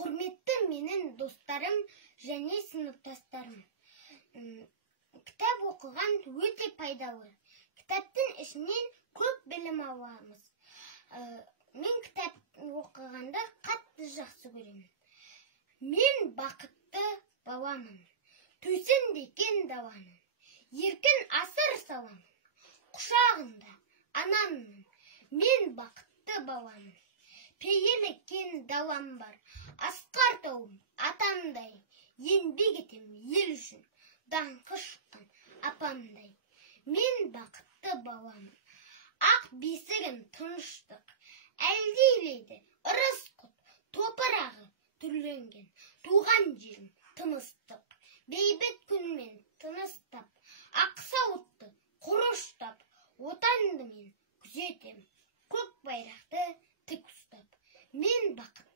Құрметті менің достарым және сыныптастарым. Кітап оқыған өте пайдалы. Кітаптың ішінен көп білім аламыз. Мен кітап оқығанды қатты жақсы көремін. Мен бақытты баламын. Төсіндеген даланың. Еркін асыр саламын. Құшағында анамның. Мен бақытты баламын. Пейіліккен далам бар. Асқар тауым атамдай. Еңбек етем ел үшін. Даңқы шыққан апамдай. Мен бақытты баламын. Ақ бесігін тыныштық. Әлдейлейді ырыс құт. Топырағы түрленген. Туған жерім тыныстық. Бейбіт күнмен тыныстап. Ақсауытты құрыштап. Отанды мен күзетем. Көк байрақты тік ұстап. Мен бақытты